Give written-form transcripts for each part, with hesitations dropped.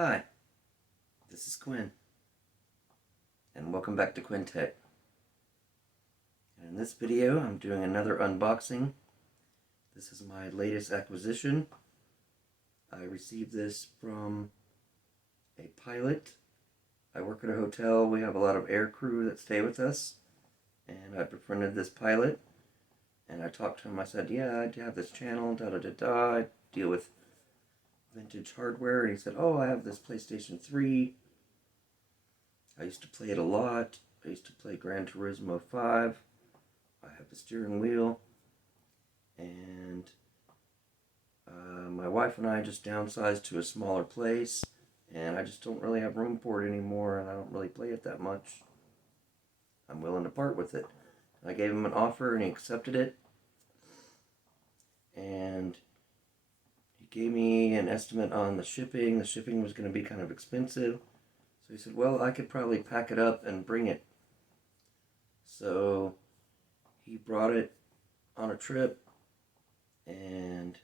Hi, this is Quinn, and welcome back to Quinn Tech. And in this video, I'm doing another unboxing. This is my latest acquisition. I received this from a pilot. I work at a hotel. We have a lot of air crew that stay with us, and I befriended this pilot. And I talked to him. I said, "Yeah, I have this channel. Da da da da. I deal with vintage hardware." And he said, "Oh, I have this PlayStation 3. I used to play it a lot. I used to play Gran Turismo 5. I have the steering wheel. And my wife and I just downsized to a smaller place. And I just don't really have room for it anymore. And I don't really play it that much. I'm willing to part with it." I gave him an offer and he accepted it. And he gave me an estimate on the shipping. The shipping was going to be kind of expensive. So he said, "Well, I could probably pack it up and bring it." So he brought it on a trip, and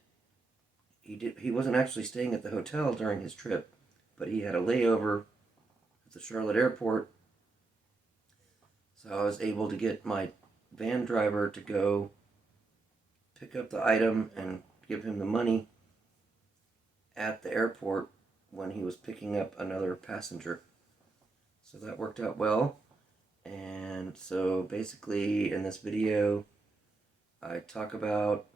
he wasn't actually staying at the hotel during his trip, but he had a layover at the Charlotte airport. So I was able to get my van driver to go pick up the item and give him the money at the airport when he was picking up another passenger. So that worked out well. And so basically in this video I talk about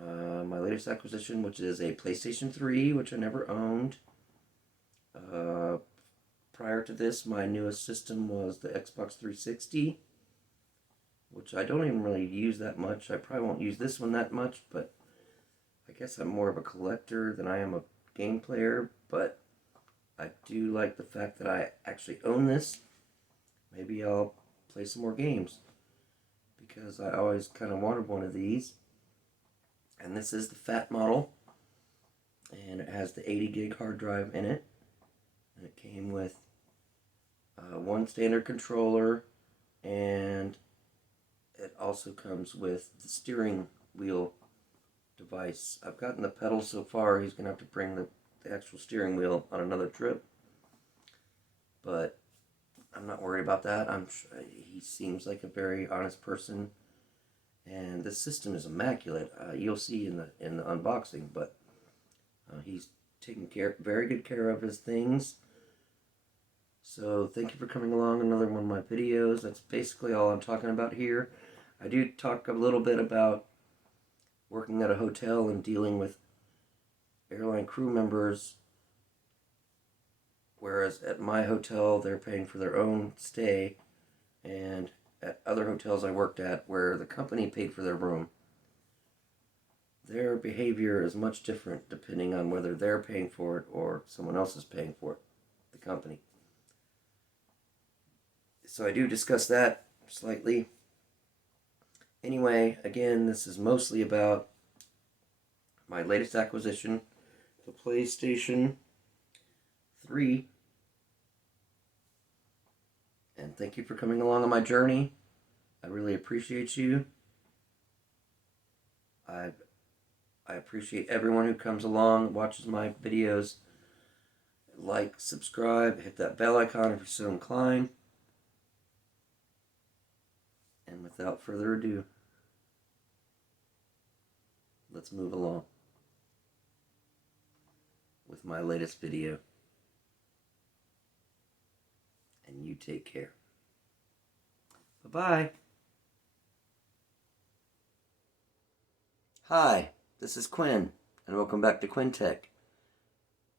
my latest acquisition, which is a PlayStation 3, which I never owned. Prior to this, my newest system was the Xbox 360, which I don't even really use that much. I probably won't use this one that much, but I guess I'm more of a collector than I am a game player. But I do like the fact that I actually own this. Maybe I'll play some more games, because I always kind of wanted one of these. And this is the fat model, and it has the 80 gig hard drive in it. And it came with one standard controller, and it also comes with the steering wheel device. I've gotten the pedals so far. He's going to have to bring the actual steering wheel on another trip, but I'm not worried about that. He seems like a very honest person, and this system is immaculate. You'll see in the unboxing, but he's taking very good care of his things. So thank you for coming along another one of my videos. That's basically all I'm talking about here. I do talk a little bit about working at a hotel and dealing with airline crew members, whereas at my hotel they're paying for their own stay, and at other hotels I worked at where the company paid for their room, their behavior is much different depending on whether they're paying for it or someone else is paying for it, the company. So I do discuss that slightly. Anyway, again, this is mostly about my latest acquisition, the PlayStation 3. And thank you for coming along on my journey. I really appreciate you. I appreciate everyone who comes along, watches my videos. Like, subscribe, hit that bell icon if you're so inclined. And without further ado, let's move along with my latest video. And you take care. Bye-bye. Hi, this is Quinn, and welcome back to Quinn Tech.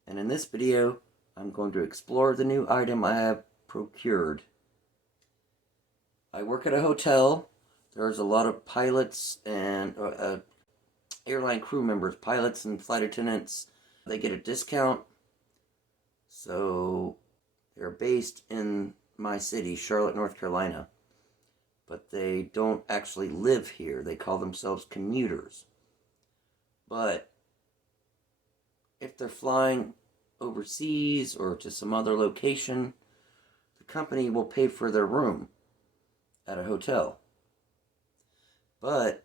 And in this video, I'm going to explore the new item I have procured. I work at a hotel. There's a lot of pilots and airline crew members, pilots and flight attendants. They get a discount. So they're based in my city, Charlotte, North Carolina. But they don't actually live here. They call themselves commuters. But if they're flying overseas or to some other location, the company will pay for their room at a hotel. But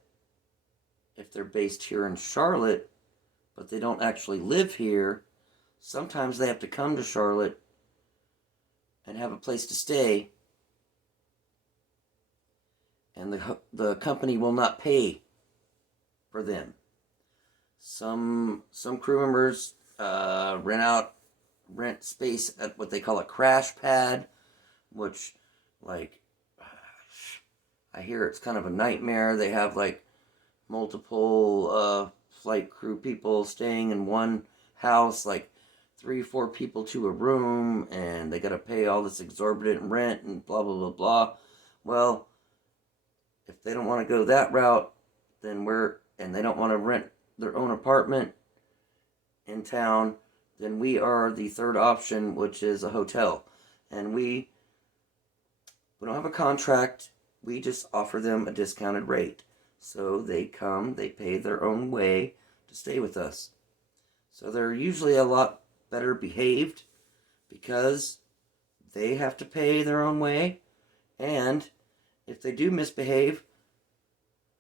if they're based here in Charlotte, but they don't actually live here, sometimes they have to come to Charlotte and have a place to stay, and the company will not pay for them. Some crew members rent space at what they call a crash pad, which, like, I hear it's kind of a nightmare. They have like multiple flight crew people staying in one house, like 3 or 4 people to a room, and they got to pay all this exorbitant rent and blah blah blah blah. Well, if they don't want to go that route, then and they don't want to rent their own apartment in town, then we are the third option, which is a hotel. And we don't have a contract. We just offer them a discounted rate. So they come, they pay their own way to stay with us. So they're usually a lot better behaved because they have to pay their own way. And if they do misbehave,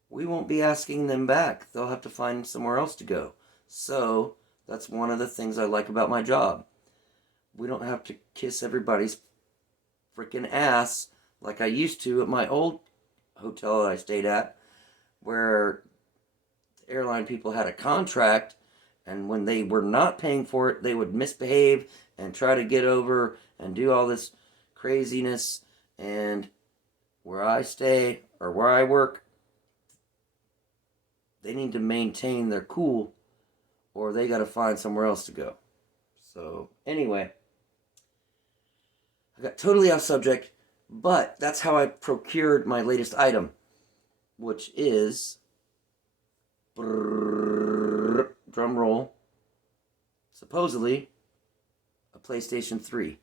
we won't be asking them back. They'll have to find somewhere else to go. So that's one of the things I like about my job. We don't have to kiss everybody's freaking ass like I used to at my old hotel that I stayed at, where the airline people had a contract, and when they were not paying for it, they would misbehave and try to get over and do all this craziness. And where I stay, or where I work, they need to maintain their cool, or they got to find somewhere else to go. So anyway, I got totally off subject, but that's how I procured my latest item, which is, drum roll, supposedly a PlayStation 3.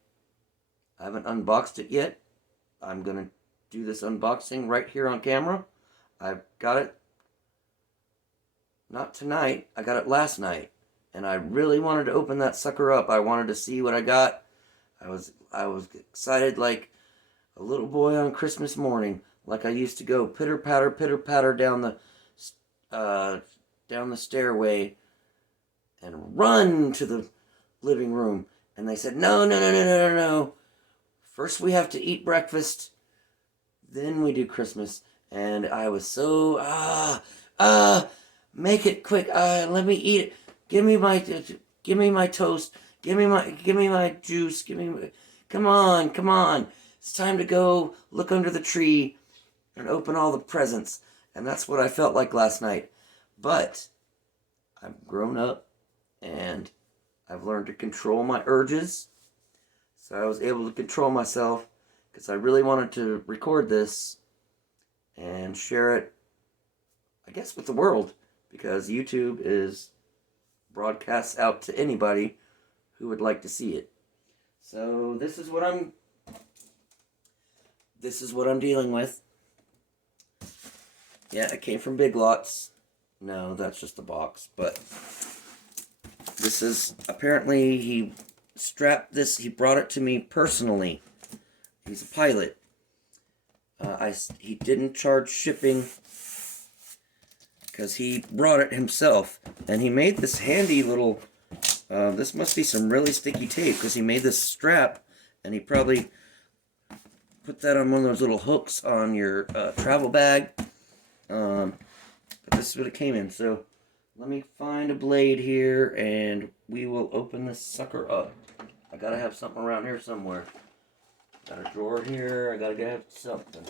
I haven't unboxed it yet. I'm going to do this unboxing right here on camera. I've got it, not tonight, I got it last night, and I really wanted to open that sucker up. I wanted to see what I got. I was excited like a little boy on Christmas morning, like I used to go pitter patter down the stairway and run to the living room. And they said, no. First we have to eat breakfast, then we do Christmas. And I was so, make it quick. Let me eat it. Give me my toast. Give me my juice. Come on. It's time to go look under the tree and open all the presents. And that's what I felt like last night. But I've grown up and I've learned to control my urges. So I was able to control myself because I really wanted to record this and share it, I guess, with the world, because YouTube is broadcasts out to anybody who would like to see it. So this is what I'm dealing with. Yeah, it came from Big Lots. No, that's just the box. But this is, apparently he strapped this, he brought it to me personally. He's a pilot. He didn't charge shipping because he brought it himself. And he made this handy little, this must be some really sticky tape, because he made this strap, and he probably put that on one of those little hooks on your travel bag. But this is what it came in. So let me find a blade here, and we will open this sucker up. I gotta have something around here somewhere. Got a drawer here. I gotta have something.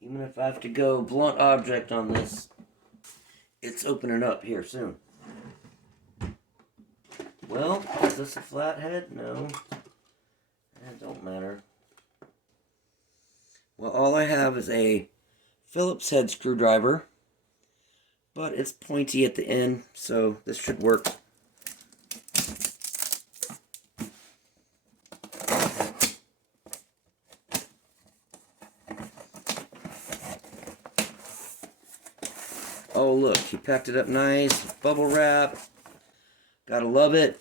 Even if I have to go blunt object on this, it's opening up here soon. Well, is this a flathead? No. It don't matter. Well, all I have is a Phillips head screwdriver, but it's pointy at the end, so this should work. Oh, look, he packed it up nice, bubble wrap. Gotta love it.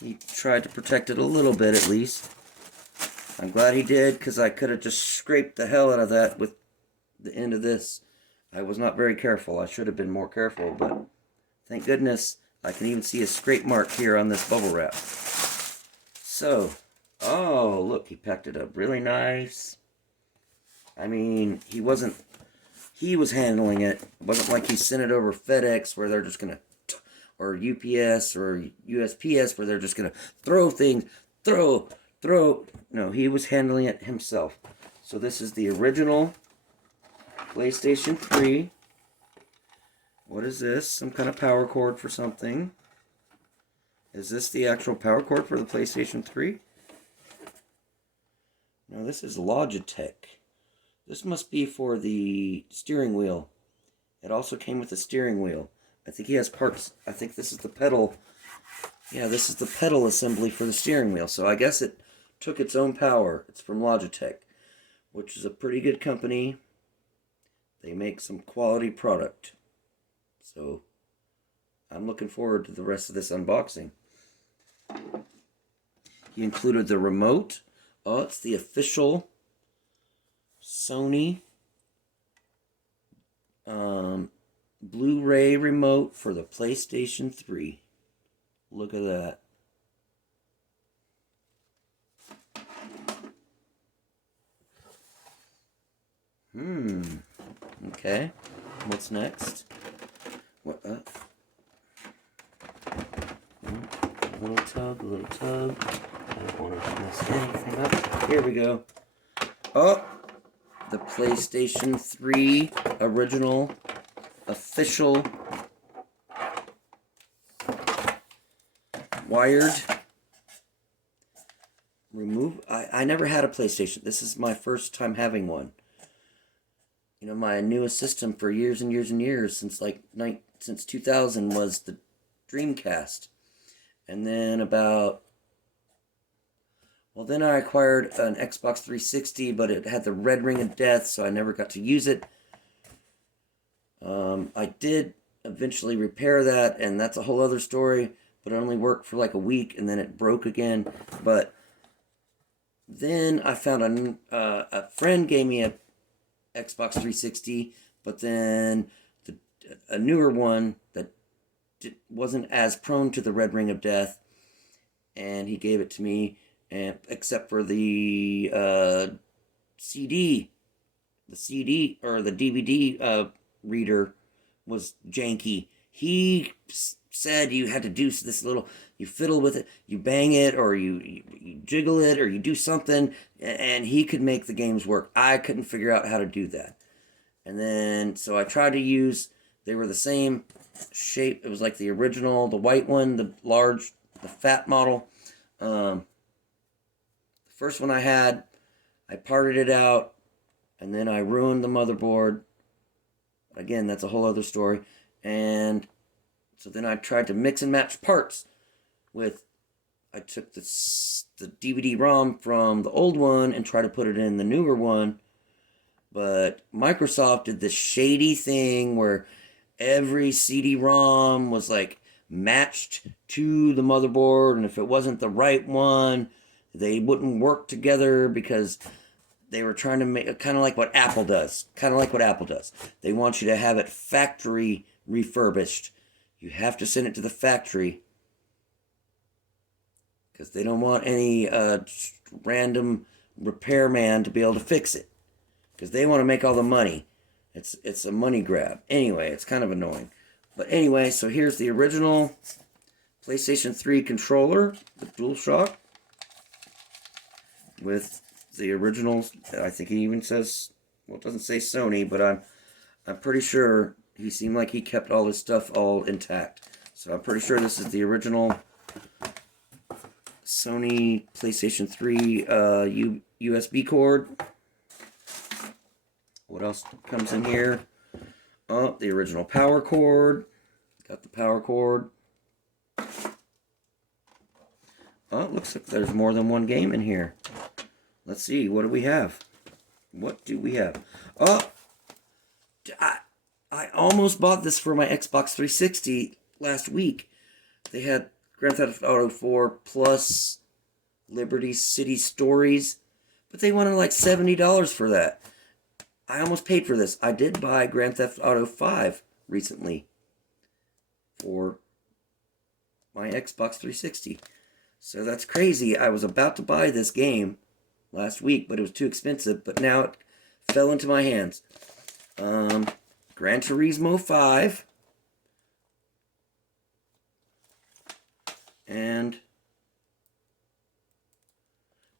He tried to protect it a little bit at least. I'm glad he did, because I could have just scraped the hell out of that with the end of this. I was not very careful. I should have been more careful, but thank goodness I can even see a scrape mark here on this bubble wrap. So, oh, look, he packed it up really nice. I mean, he was handling it. It wasn't like he sent it over FedEx where they're just going to, or UPS or USPS where they're just going to throw things, throw. No, he was handling it himself. So this is the original PlayStation 3. What is this? Some kind of power cord for something. Is this the actual power cord for the PlayStation 3? No, this is Logitech. This must be for the steering wheel. It also came with the steering wheel. I think he has parts. I think this is the pedal. Yeah, this is the pedal assembly for the steering wheel. So I guess it took its own power. It's from Logitech, which is a pretty good company. They make some quality product. So I'm looking forward to the rest of this unboxing. He included the remote. Oh, it's the official Sony Blu-ray remote for the PlayStation 3. Look at that. Okay. What's next? What? A little tug. I don't want to mess anything up. Here we go. Oh, the PlayStation 3 original, official, wired. Remove. I never had a PlayStation. This is my first time having one. You know, my newest system for years and years and years, since 2000, was the Dreamcast. And then then I acquired an Xbox 360, but it had the red ring of death, so I never got to use it. I did eventually repair that, and that's a whole other story, but it only worked for like a week, and then it broke again. But then I found a friend gave me a Xbox 360, but then a newer one that wasn't as prone to the red ring of death, and he gave it to me, and except for the CD or the DVD reader was janky. He said you had to do this little, you fiddle with it, you bang it, or you jiggle it, or you do something, and he could make the games work. I couldn't figure out how to do that. And then, so I tried to use, they were the same shape. It was like the original, the white one, the large, the fat model. The first one I had, I parted it out, and then I ruined the motherboard. Again, that's a whole other story. And so then I tried to mix and match parts with, I took the DVD-ROM from the old one and tried to put it in the newer one. But Microsoft did this shady thing where every CD-ROM was like matched to the motherboard, and if it wasn't the right one, they wouldn't work together because they were trying to make kind of like what Apple does. They want you to have it factory refurbished. You have to send it to the factory because they don't want any random repairman to be able to fix it because they want to make all the money. It's a money grab. Anyway, it's kind of annoying. But anyway, so here's the original PlayStation 3 controller, the DualShock, with the original. I think he even says, well, it doesn't say Sony, but I'm pretty sure he seemed like he kept all his stuff all intact. So I'm pretty sure this is the original Sony PlayStation 3 USB cord. What else comes in here? Oh, the original power cord. Got the power cord. Oh, it looks like there's more than one game in here. Let's see, what do we have? Oh, I almost bought this for my Xbox 360 last week. They had Grand Theft Auto 4 plus Liberty City Stories, but they wanted like $70 for that. I almost paid for this. I did buy Grand Theft Auto 5 recently for my Xbox 360. So that's crazy. I was about to buy this game last week, but it was too expensive. But now it fell into my hands. Gran Turismo 5. And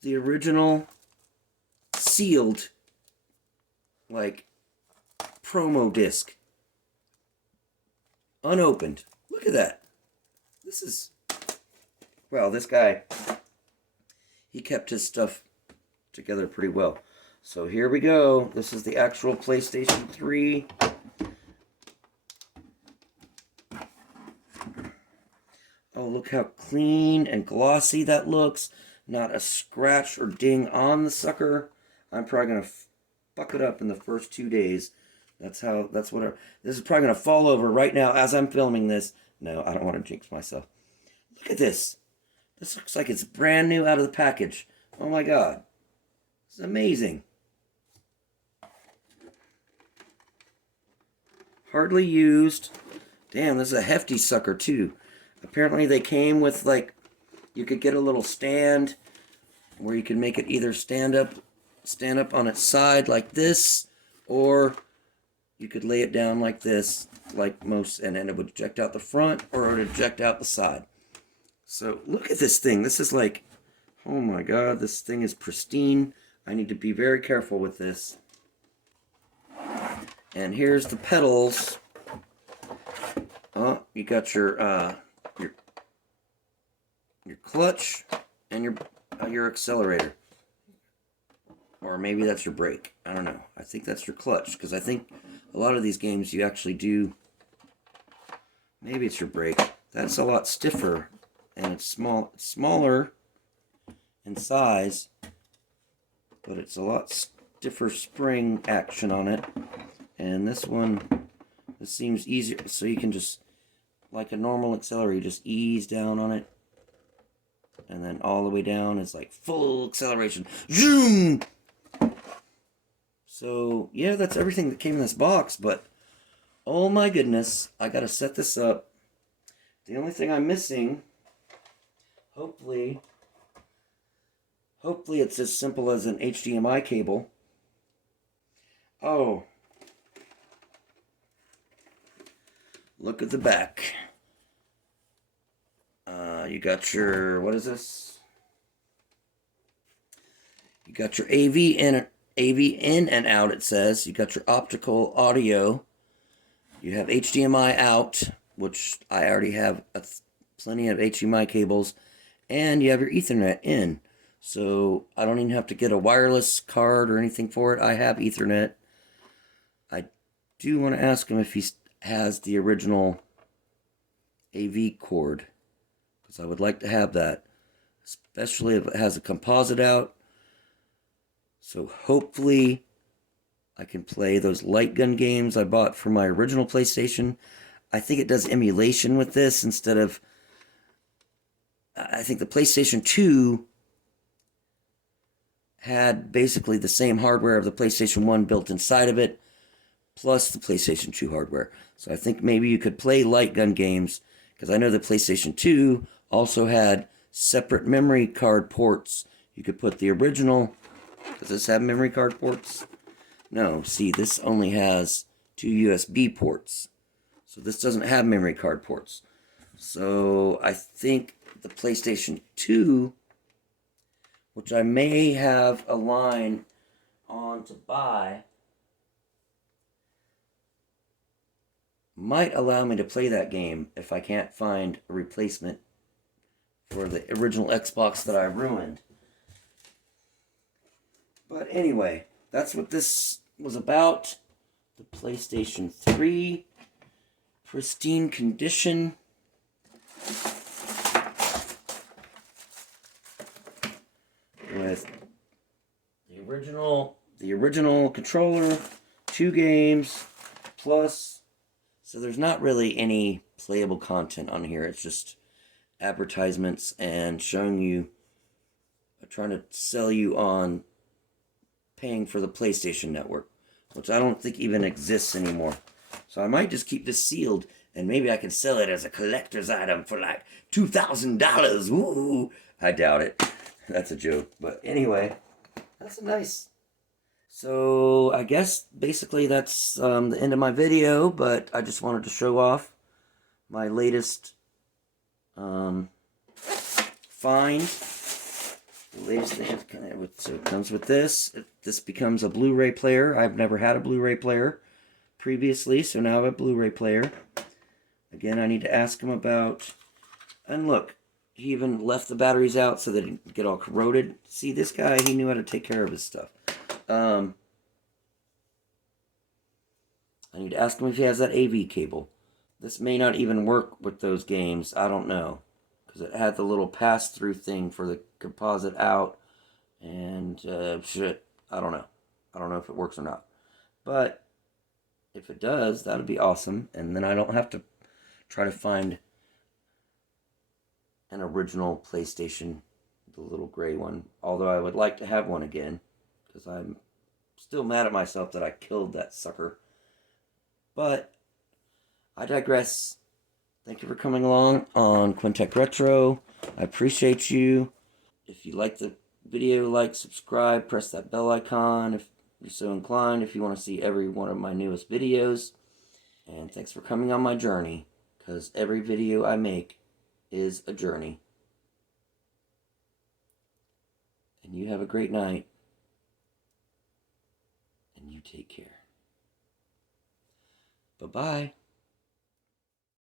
the original sealed, like, promo disc. Unopened. Look at that. This is... Well, this guy, he kept his stuff together pretty well. So here we go. This is the actual PlayStation 3. Oh, look how clean and glossy that looks. Not a scratch or ding on the sucker. I'm probably going to fuck it up in the first 2 days. This is probably going to fall over right now as I'm filming this. No, I don't want to jinx myself. Look at this. This looks like it's brand new out of the package. Oh my god. This is amazing. Hardly used. Damn, this is a hefty sucker too. Apparently they came with, like, you could get a little stand where you can make it either stand up on its side like this, or you could lay it down like this, like most, and then it would eject out the front, or it would eject out the side. So look at this thing. This is like, oh my god, this thing is pristine. I need to be very careful with this. And here's the pedals. Oh, you got your clutch and your accelerator, or maybe that's your brake. I don't know. I think that's your clutch, because I think a lot of these games you actually do. Maybe it's your brake. That's a lot stiffer, and it's smaller in size, but it's a lot stiffer spring action on it. And this seems easier, so you can just, like a normal accelerator, you just ease down on it. And then all the way down is like full acceleration. Zoom! So, yeah, that's everything that came in this box, but oh my goodness, I gotta set this up. The only thing I'm missing, hopefully it's as simple as an HDMI cable. Oh. Look at the back. You got your, what is this? You got your AV in and out, it says. You got your optical audio. You have HDMI out, which I already have plenty of HDMI cables. And you have your Ethernet in. So I don't even have to get a wireless card or anything for it. I have Ethernet. I do want to ask him if he has the original AV cord, because I would like to have that, especially if it has a composite out. So hopefully I can play those light gun games I bought for my original PlayStation. I think it does emulation with this instead of... I think the PlayStation 2 had basically the same hardware of the PlayStation 1 built inside of it, plus the PlayStation 2 hardware. So I think maybe you could play light gun games, because I know the PlayStation 2 also had separate memory card ports. You could put the original... Does this have memory card ports? No, see, this only has 2 USB ports. So this doesn't have memory card ports. So I think the PlayStation 2, which I may have a line on to buy, might allow me to play that game if I can't find a replacement for the original Xbox that I ruined. But anyway, that's what this was about. The PlayStation 3, pristine condition. With the original controller, 2 games, plus, so there's not really any playable content on here. It's just advertisements and showing you, trying to sell you on paying for the PlayStation Network, which I don't think even exists anymore. So I might just keep this sealed And maybe I can sell it as a collector's item for like $2,000. Woo! I doubt it. That's a joke. But anyway, that's nice. So I guess basically that's the end of my video, but I just wanted to show off my latest find. The latest thing is kind of, so it comes with this. This becomes a Blu-ray player. I've never had a Blu-ray player previously, so now I have a Blu-ray player. Again, I need to ask him about, and look, he even left the batteries out so they didn't get all corroded. See, this guy, he knew how to take care of his stuff. I need to ask him if he has that AV cable. This may not even work with those games. I don't know. Because it had the little pass-through thing for the composite out. And shit, I don't know. I don't know if it works or not. But if it does, that would be awesome. And then I don't have to try to find an original PlayStation, the little gray one. Although I would like to have one again. Because I'm still mad at myself that I killed that sucker. But I digress. Thank you for coming along on Quintech Retro. I appreciate you. If you like the video, like, subscribe, press that bell icon if you're so inclined, if you want to see every one of my newest videos. And thanks for coming on my journey, because every video I make is a journey. And you have a great night. And you take care. Bye-bye.